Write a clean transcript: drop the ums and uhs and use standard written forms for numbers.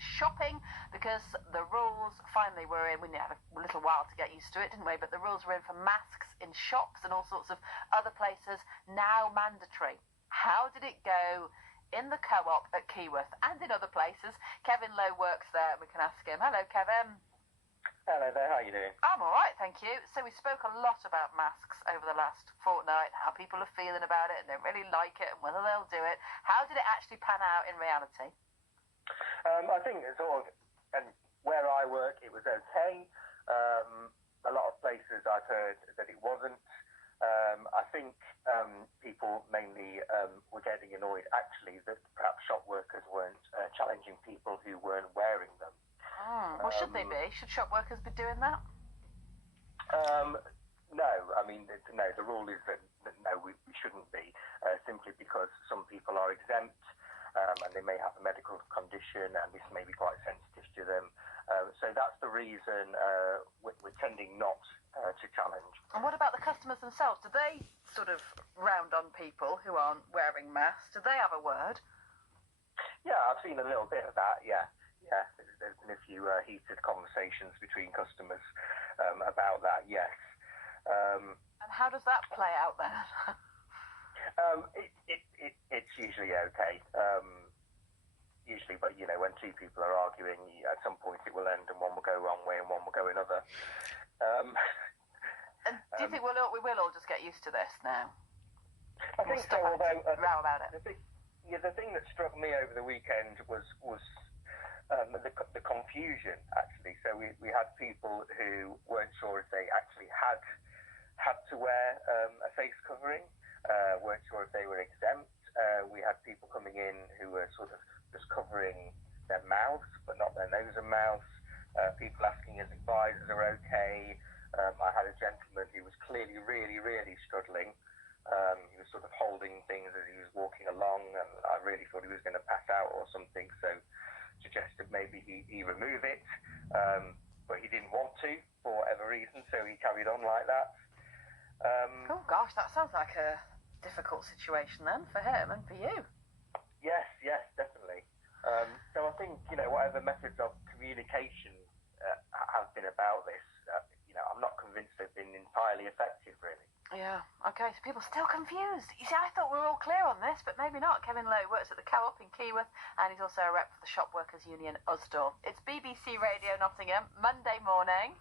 shopping, because the rules finally were in. We had a little while to get used to it, didn't we? But the rules were in for masks in shops and all sorts of other places, now mandatory. How did it go in the Co-op at Keyworth and in other places? Kevin Lowe works there. We can ask him. Hello, Kevin. Hello there, how are you doing? I'm all right, thank you. So we spoke a lot about masks over the last fortnight, how people are feeling about it and don't really like it and whether they'll do it. How did it actually pan out in reality? I think it's sort of, and where I work, it was okay. A lot of places I've heard that it wasn't. I think people mainly were getting annoyed, actually, that perhaps shop workers weren't challenging people who weren't wearing them. Well, should they be? Should shop workers be doing that? No, I mean, no, the rule is that no, we shouldn't be, simply because some people are exempt and they may have a medical condition and this may be quite sensitive to them. So that's the reason we're tending not to challenge. And what about the customers themselves? Do they sort of round on people who aren't wearing masks? Do they have a word? Yeah, I've seen a little bit of that, yeah. Yeah, there's been a few heated conversations between customers about that, yes. And how does that play out then? It's usually okay. Usually, but you know, when two people are arguing, at some point it will end and one will go one way and one will go another. And do you think we will all just get used to this now? I think so, although row about it. The thing that struck me over the weekend was the confusion, actually. So we had people who weren't sure if they actually had to wear a face covering, weren't sure if they were exempt. We had people coming in who were sort of just covering their mouths, but not their nose and mouth. People asking us if visors are okay. I had a gentleman who was clearly really, really struggling. He was sort of holding things as he was walking along, and I really thought he was going to pass out or something, so suggested maybe he remove it, but he didn't want to for whatever reason, so he carried on like that. Oh gosh, that sounds like a difficult situation then for him and for you. Yes, definitely. So I think, you know, whatever methods of communication have been about this, you know, I'm not convinced they've been entirely effective, really. Yeah, okay, so people are still confused. You see, I thought we were all clear on this, but maybe not. Kevin Lowe works at the Co-op in Keyworth, and he's also a rep for the Shop Workers Union Usdaw. It's BBC Radio Nottingham, Monday morning.